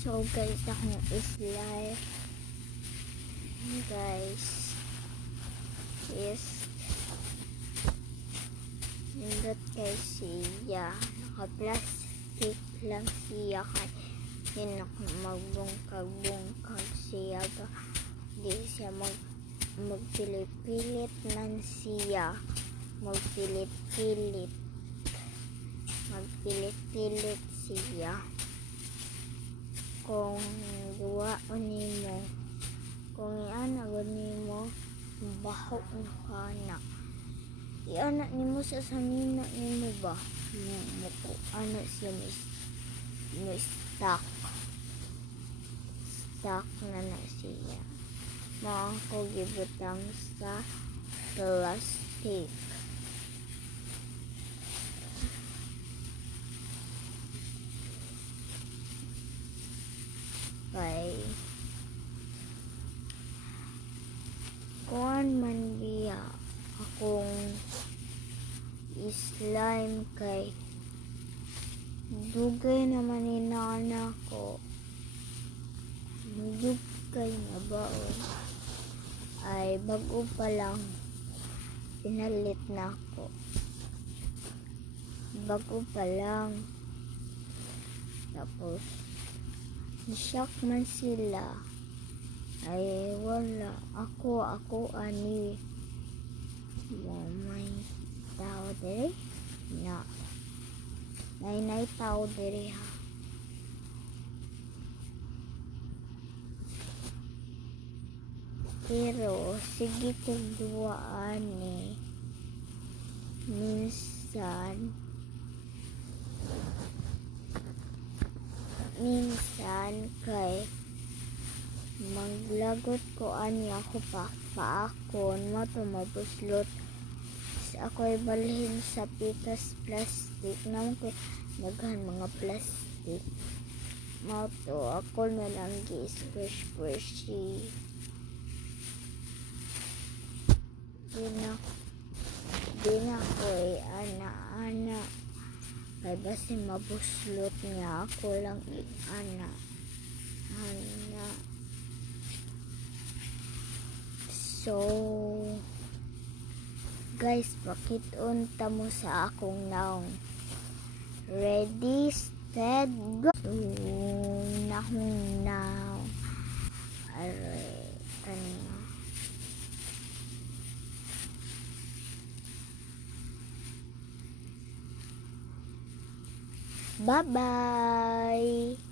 So guys, akong slime guys is nindot kay siya, naka-plastic lang siya kay magbungkag siya di siya magpilit-pilit man siya magpilit-pilit siya. Kung gawa nimo, kung iana nimo baho na kana, iana nimo sa sanina nimo ba mo ano siya no stock na siya ko gibutang sa plastic. Kay kuan man biya akong slime kay dugay naman inana ko dugay na baon ay bago pa lang pinalit na ako bago pa lang, tapos shock man sila ay wala ako ani may tao dere na nay tao dere ha. Pero sige kong duwaan minsan kay maglagot ko ani ako paakon mo to mabuslot ako'y balhin sa pitas plastic naman ko naghan mga plastic mo to ako na lang gi-squishy di na ko'y ana kay basta mabuslot niya ako lang ana so guys, pakiton ta mo sa akong naong ready stead go nahong now aray kanina bye bye.